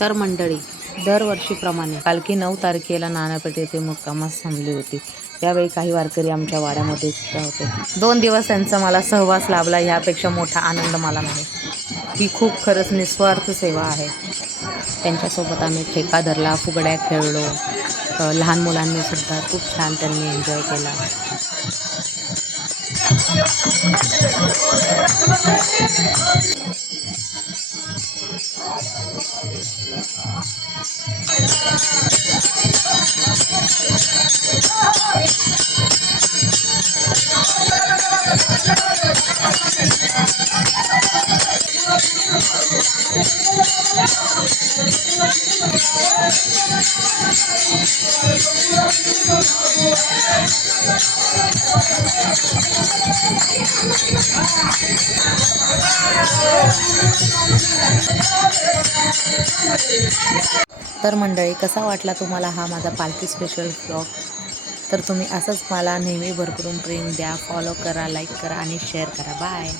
तर मंडळी, दरवर्षीप्रमाणे पालखी 9 तारखेला नाणापेठ येथे मुक्कामास थांबली होती. त्यावेळी काही वारकरी आमच्या वाड्यामध्ये सुद्धा होते. 2 दिवस त्यांचा मला सहवास लाभला, ह्यापेक्षा मोठा आनंद मला नाही. ही खूप खरंच निस्वार्थ सेवा आहे. त्यांच्यासोबत आम्ही ठेका धरला, फुगड्या खेळलो. लहान मुलांनी सुद्धा खूप छान त्यांनी एन्जॉय केला. तर मंडळी, कसा वाटला तुम्हाला हा माझा पालखी स्पेशल व्लॉग? तर तुम्ही असंच मला नेहमी भरभरून प्रेम द्या, फॉलो करा, लाईक करा आणि शेअर करा. बाय.